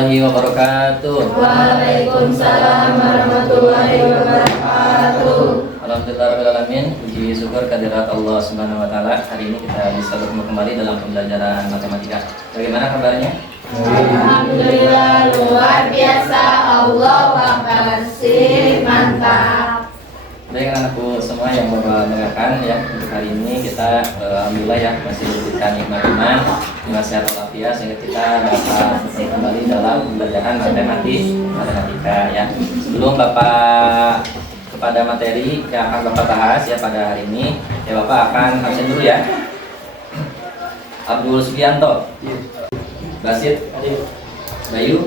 warahmatullahi wabarakatuh. Waalaikumsalam warahmatullahi wabarakatuh. Alhamdulillahirrahmanirrahim. Puji syukur kehadirat Allah Subhanahu wa taala. Hari ini kita bisa bertemu kembali dalam pembelajaran matematika. Bagaimana kabarnya? Alhamdulillah luar biasa. Allahu akbar. Sip, mantap. Baik anakku semua yang mendengarkan ya, untuk hari ini kita alhamdulillah ya masih diberikan nikmat iman, nikmat sehat walafiat sehingga kita dapat kembali dalam pembelajaran matematika ya. Sebelum Bapak kepada materi yang akan Bapak bahas ya pada hari ini, ya Bapak akan absen dulu ya. Abdul Sugianto, Basit, Bayu.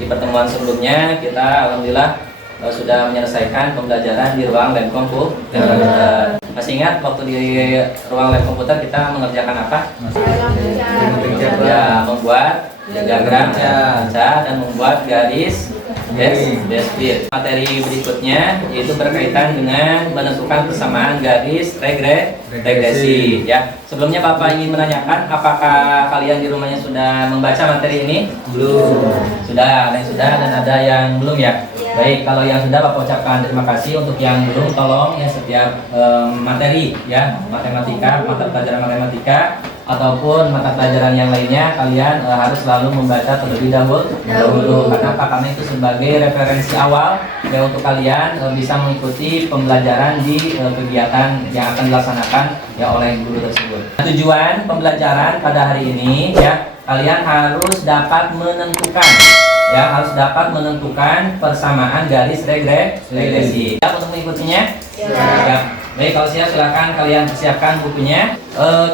Di pertemuan sebelumnya kita alhamdulillah sudah menyelesaikan pembelajaran di ruang lab komputer. Masih ingat waktu di ruang lab komputer kita mengerjakan apa? Ya, membuat diagram dan membuat garis deskriptif. Materi berikutnya yaitu berkaitan dengan menentukan persamaan garis regresi ya. Sebelumnya Bapak ingin menanyakan apakah kalian di rumahnya sudah membaca materi ini? Belum. Sudah, ada yang sudah dan ada yang belum ya. Baik, kalau yang sudah Bapak ucapkan terima kasih. Untuk yang belum tolong ya setiap materi ya, matematika, mata pelajaran matematika ataupun mata pelajaran yang lainnya kalian harus selalu membaca terlebih dahulu. Karena itu sebagai referensi awal ya untuk kalian bisa mengikuti pembelajaran di kegiatan yang akan dilaksanakan ya oleh guru tersebut. Tujuan pembelajaran pada hari ini ya, kalian harus dapat menentukan persamaan garis regresi. Siap untuk mengikutinya? Ya. Baik, kalau siap silakan kalian persiapkan bukunya.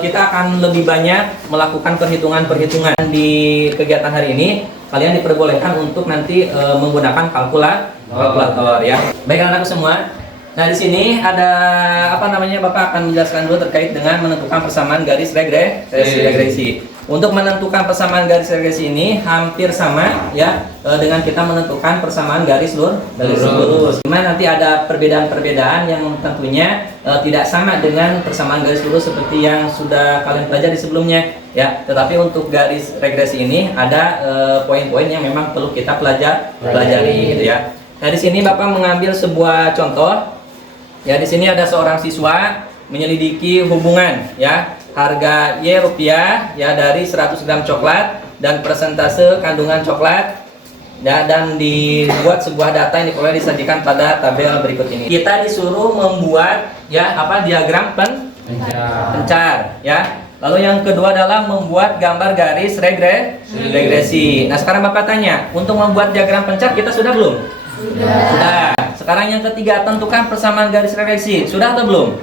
Kita akan lebih banyak melakukan perhitungan-perhitungan di kegiatan hari ini. Kalian diperbolehkan untuk nanti menggunakan kalkulator ya. Baik anak-anak semua. Nah, di sini ada Bapak akan menjelaskan dulu terkait dengan menentukan persamaan garis regresi. Untuk menentukan persamaan garis regresi ini hampir sama ya dengan kita menentukan persamaan garis lurus. Cuma nanti ada perbedaan-perbedaan yang tentunya tidak sama dengan persamaan garis lurus seperti yang sudah kalian pelajari sebelumnya ya. Tetapi untuk garis regresi ini ada poin-poin yang memang perlu kita pelajari gitu ya. Nah, di sini Bapak mengambil sebuah contoh. Ya, di sini ada seorang siswa menyelidiki hubungan ya harga Y rupiah ya dari 100 gram coklat dan persentase kandungan coklat ya, dan dibuat sebuah data yang diperoleh disajikan pada tabel berikut ini. Kita disuruh membuat ya diagram pencar ya. Lalu yang kedua adalah membuat gambar garis regresi. Nah, sekarang Bapak tanya, untuk membuat diagram pencar kita sudah belum? Sudah. Sekarang yang ketiga, tentukan persamaan garis regresi. Sudah atau belum?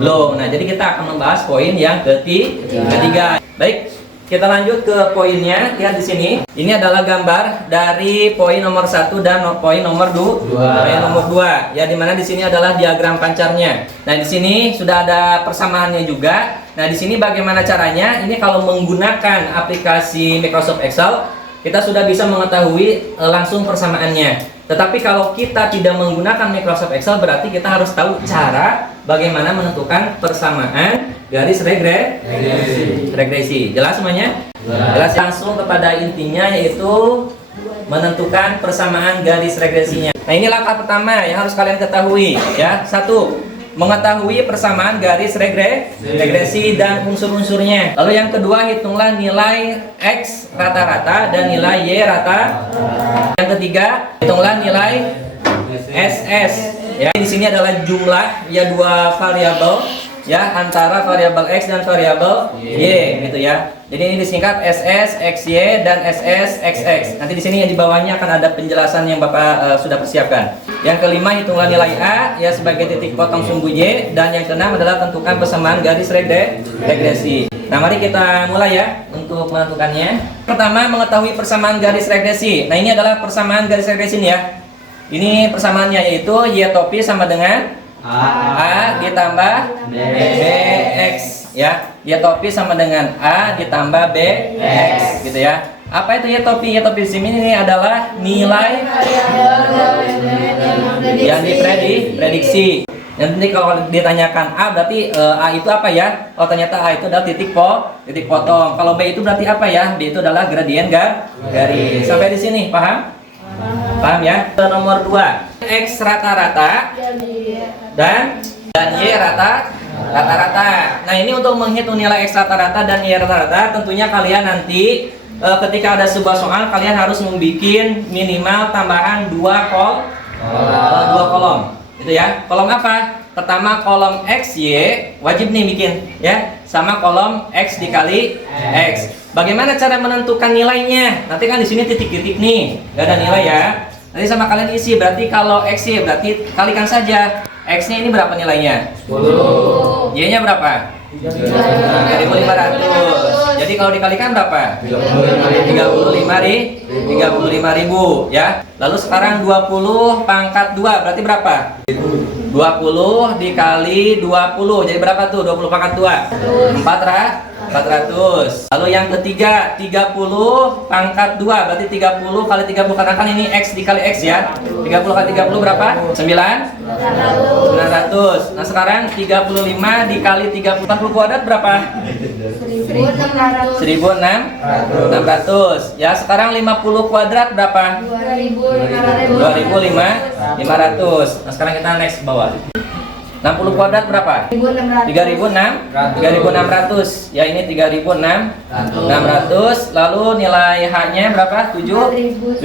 Belum. Nah, jadi kita akan membahas poin yang ketiga. Baik, kita lanjut ke poinnya. Lihat di sini. Ini adalah gambar dari poin nomor 1 dan poin nomor 2. Ya, di mana di sini adalah diagram pancarnya. Nah, di sini sudah ada persamaannya juga. Nah, di sini bagaimana caranya? Ini kalau menggunakan aplikasi Microsoft Excel, kita sudah bisa mengetahui langsung persamaannya. Tetapi kalau kita tidak menggunakan Microsoft Excel, berarti kita harus tahu cara bagaimana menentukan persamaan garis regresi. Jelas semuanya? Jelas. Langsung kepada intinya, yaitu menentukan persamaan garis regresinya. Nah, ini langkah pertama yang harus kalian ketahui ya. 1. Mengetahui persamaan garis regresi dan unsur-unsurnya. Lalu yang kedua, hitunglah nilai X rata-rata dan nilai Y rata. Yang ketiga, hitunglah nilai SS. Ya, di sini adalah jumlah ya dua variabel ya antara variabel X dan variabel Y gitu ya. Jadi ini disingkat SS XY dan SS XX. Nanti di sini yang di bawahnya akan ada penjelasan yang Bapak sudah persiapkan. Yang kelima, hitunglah nilai A ya sebagai titik potong sumbu Y, dan yang keenam adalah tentukan persamaan garis regresi. Nah, mari kita mulai ya untuk menentukannya. Pertama, mengetahui persamaan garis regresi. Nah, ini adalah persamaan garis regresi nih ya. Ini persamaannya yaitu Y topi sama dengan A ditambah BX ya. Y topi sama dengan A ditambah BX gitu ya. Apa itu Y topi? Y topi di sini ini adalah nilai yang diprediksi. Nanti kalau ditanyakan A berarti A itu apa ya? Oh ternyata A itu adalah titik potong. Kalau B itu berarti apa ya? B itu adalah gradien garis. Sampai di sini paham? Paham ya? Nomor 2 X rata-rata dan Y rata-rata. Nah ini untuk menghitung nilai X rata-rata dan Y rata-rata, tentunya kalian nanti ketika ada sebuah soal kalian harus membuat minimal tambahan 2 kolom. Itu ya. Kolom apa? Pertama kolom X, Y, wajib nih bikin ya, sama kolom X dikali X. Bagaimana cara menentukan nilainya? Nanti kan di sini titik-titik nih, gak ada nilai ya. Nanti sama kalian isi, berarti kalau X, Y berarti kalikan saja. X-nya ini berapa nilainya? 10. Y-nya berapa? 3.500. Jadi kalau dikalikan berapa? 35.000 ya. Lalu sekarang 20 pangkat 2 berarti berapa? 20 dikali 20. Jadi berapa tuh 20 pangkat 2? 400. Lalu yang ketiga 30 pangkat 2 berarti 30 kali 30, karena kan ini X dikali X ya. 30 kali 30 berapa? 900. Nah sekarang 35 dikali 30 kuadrat berapa? 1.600. 1.600. Ya sekarang 50 kuadrat berapa? 2.500. Nah sekarang kita next ke bawah. 60 kuadrat berapa? 3.600. Ya ini 3.600. Lalu nilai H-nya berapa? 70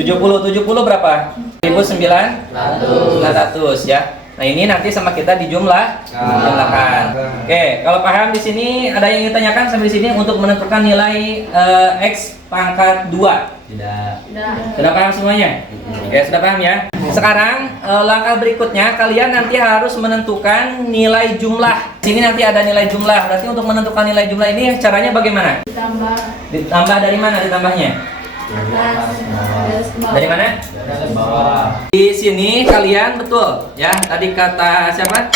berapa? 1.900 ya. Nah ini nanti sama kita dijumlahkan. Oke, kalau paham di sini ada yang ditanyakan sampai di sini untuk menentukan nilai X pangkat 2. Tidak. Sudah paham semuanya? Oke, sudah paham ya. Sekarang langkah berikutnya kalian nanti harus menentukan nilai jumlah. Sini nanti ada nilai jumlah. Berarti untuk menentukan nilai jumlah ini caranya bagaimana? Ditambah dari mana ditambahnya? Dari mana? Dari bawah. Di sini kalian betul ya. Tadi kata siapa?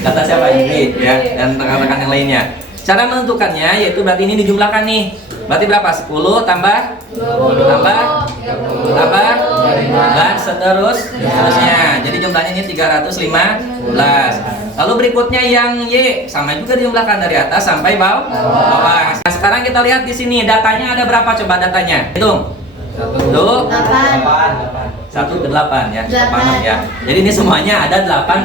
Kata siapa ini ya, dan rekan-rekan yang lainnya. Cara menentukannya yaitu berarti ini dijumlahkan nih. Berarti berapa? 10 tambah 20 tambah dan seterusnya. Jadi jumlahnya ini 315. Lalu berikutnya yang Y sama juga dijumlahkan dari atas sampai bawah. Nah, sekarang kita lihat di sini datanya ada berapa, coba datanya. Hitung. 1 ke 8 ya, paham ya. Jadi ini semuanya ada 8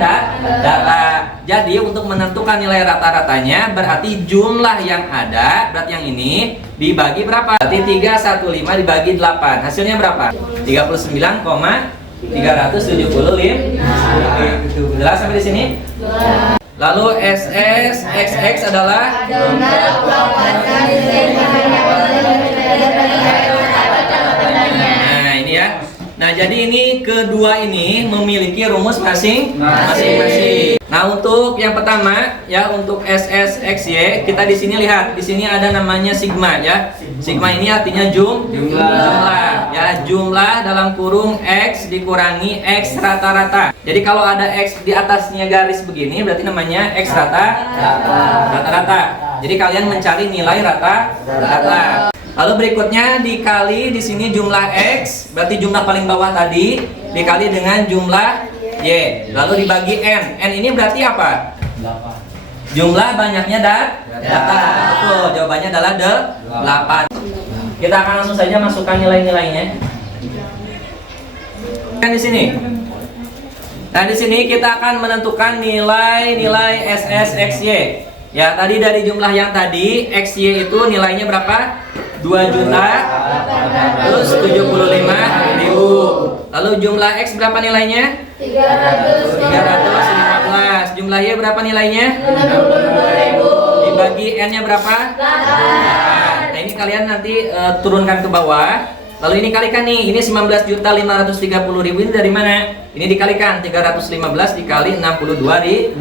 data. Jadi untuk menentukan nilai rata-ratanya berarti jumlah yang ada, berarti yang ini dibagi berapa? Berarti 315 dibagi 8. Hasilnya berapa? 39,375. Jelas sampai di sini? Lalu SS XX adalah Nah, jadi ini kedua ini memiliki rumus masing-masing. Nah, untuk yang pertama ya, untuk SSXY kita di sini lihat, di sini ada namanya sigma ya. Sigma ini artinya jumlah ya, jumlah dalam kurung X dikurangi X rata-rata. Jadi kalau ada X di atasnya garis begini berarti namanya X rata-rata. Jadi kalian mencari nilai rata-rata. Lalu berikutnya dikali di sini jumlah X, berarti jumlah paling bawah tadi dikali dengan jumlah Y. Lalu dibagi N. N ini berarti apa? 8. Jumlah banyaknya data. Betul, jawabannya adalah 8. Kita akan langsung saja masukkan nilai-nilainya. Kan di sini. Nah, di sini kita akan menentukan nilai SSXY. Ya, tadi dari jumlah yang tadi XY itu nilainya berapa? 2.875.000. Lalu jumlah X berapa nilainya? 315. Jumlah Y berapa nilainya? 62.000. Dibagi N-nya berapa? 8. Nah, ini kalian nanti turunkan ke bawah. Lalu ini kalikan nih, ini 19.530.000 ini dari mana? Ini dikalikan 315 dikali 62.000.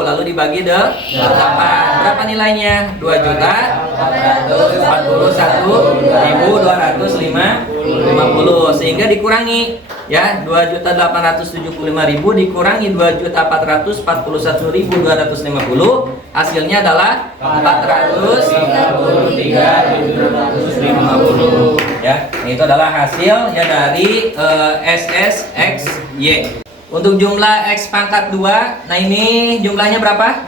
Lalu dibagi 8. Berapa nilainya? 2.441.250. Sehingga dikurangi ya, 2.875.000 dikurangi 2.441.250. Hasilnya adalah 433.750 ya. Itu adalah hasil ya dari SSXY. Untuk jumlah X pangkat 2, nah ini jumlahnya berapa?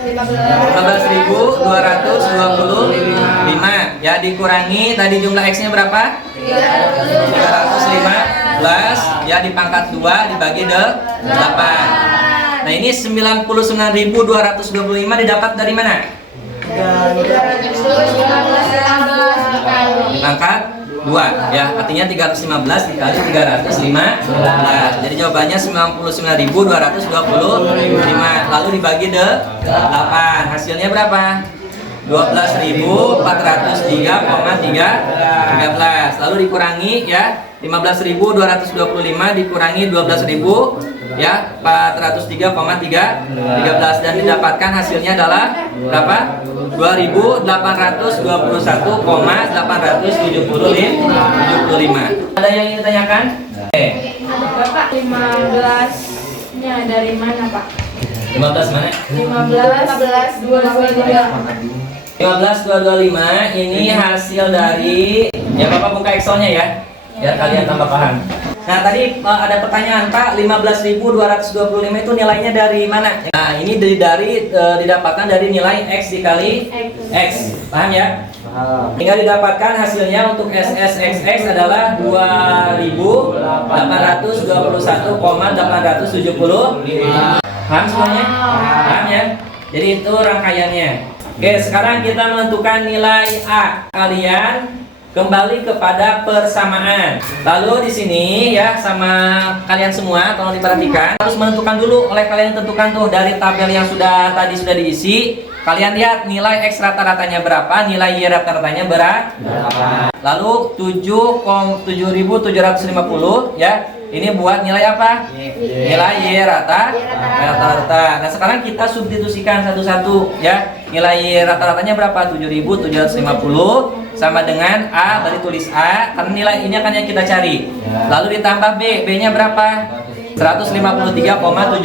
15.225 ya, dikurangi tadi jumlah X-nya berapa? 315 ya, di pangkat 2 dibagi 8. Nah ini 99.225 didapat dari mana? Pangkat 2 ya, artinya 315 dikali 315. Jadi jawabannya 99.225 lalu dibagi 8. Hasilnya berapa? 12.403,13. Lalu dikurangi ya, 15.225 dikurangi 12.000 ya, 403,13 dan didapatkan hasilnya adalah berapa? 2.812,875. Ada yang ingin ditanyakan? Bapak 15-nya dari mana, Pak? 15 mana? 15.225. 15.225 ini hasil dari, ya Bapak buka Excelnya ya, biar kalian tambah paham. Nah tadi ada pertanyaan Pak, 15.225 itu nilainya dari mana? Nah ini didapatkan dari nilai X dikali X, paham ya? Tinggal didapatkan hasilnya untuk SSXX adalah 2.821,875. Paham semuanya? Paham ya? Jadi itu rangkaiannya. Oke, sekarang kita menentukan nilai A. Kalian kembali kepada persamaan. Lalu di sini ya, sama kalian semua tolong diperhatikan. Harus menentukan dulu, oleh kalian tentukan tuh dari tabel yang tadi sudah diisi. Kalian lihat nilai X rata-ratanya berapa, nilai Y rata-ratanya berapa. Lalu 7.750 ya. Ini buat nilai apa? Nilai Y rata-rata. Nah sekarang kita substitusikan satu-satu ya. Nilai Y rata-ratanya berapa? 7.750 sama dengan A, berarti tulis A karena nilai ini akan yang kita cari. Lalu ditambah B, B-nya berapa? 153,71.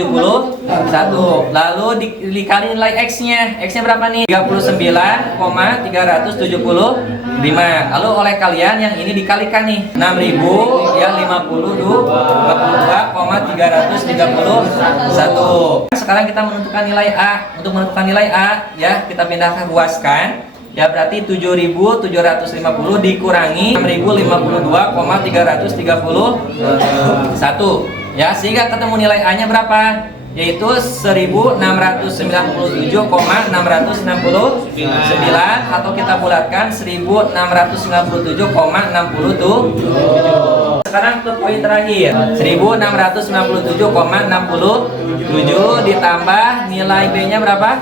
Lalu dikali nilai X-nya. X-nya berapa nih? 39,375. Lalu oleh kalian yang ini dikalikan nih. 6.000 ya 52,331. Sekarang kita menentukan nilai A. Untuk menentukan nilai A ya, kita pindahkan ruaskan. Ya berarti 7.750 dikurangi 6.052,331 ya, sehingga ketemu nilai A-nya berapa? Yaitu 1.697,669 atau kita bulatkan 1.697,67. Sekarang ke poin terakhir, 1.697,67 ditambah nilai B-nya berapa?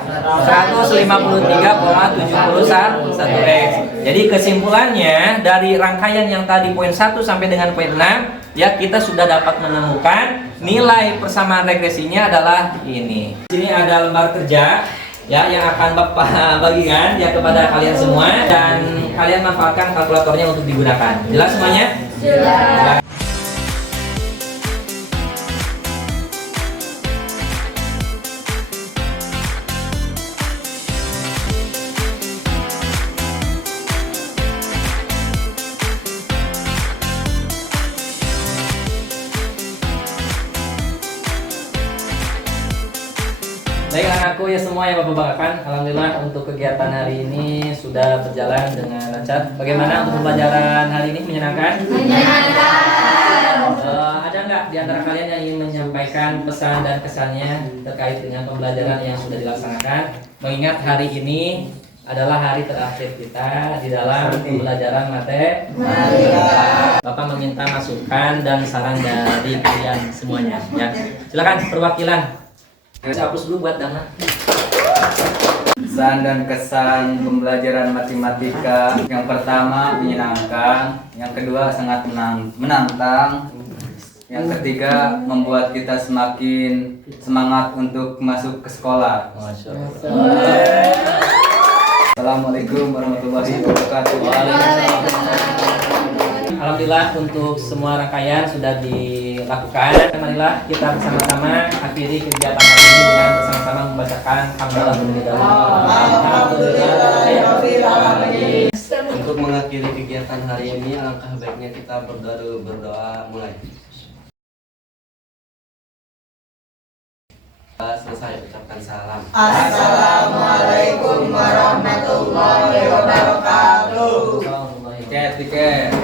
153,71X. Jadi kesimpulannya dari rangkaian yang tadi poin 1 sampai dengan poin 6 ya, kita sudah dapat menemukan nilai persamaan regresinya adalah ini. Sini ada lembar kerja ya yang akan Bapak bagikan ya kepada kalian semua, dan kalian manfaatkan kalkulatornya untuk digunakan. Jelas semuanya? Jelas. Baik anakku ya semua yang Bapak banggakan, alhamdulillah untuk kegiatan hari ini sudah berjalan dengan lancar. Bagaimana untuk pembelajaran hari ini, menyenangkan? Menyenangkan. Ada nggak di antara kalian yang ingin menyampaikan pesan dan kesannya terkait dengan pembelajaran yang sudah dilaksanakan? Mengingat hari ini adalah hari terakhir kita di dalam pembelajaran materi. Bapak meminta masukan dan saran dari kalian semuanya. Ya, silakan perwakilan. Saya hapus dulu buat Dana. Pesan dan kesan pembelajaran matematika: yang pertama menyenangkan, yang kedua sangat menantang, yang ketiga membuat kita semakin semangat untuk masuk ke sekolah. Masya Allah. Assalamualaikum warahmatullahi wabarakatuh. Alhamdulillah untuk semua rangkaian sudah dilakukan. Marilah kita bersama-sama akhiri kegiatan hari ini dengan bersama-sama membacakan hamdalah terlebih dahulu. Untuk mengakhiri kegiatan hari ini, alangkah baiknya kita berdoa mulai. Selesai ucapkan salam. Assalamualaikum warahmatullahi wabarakatuh. Tiket.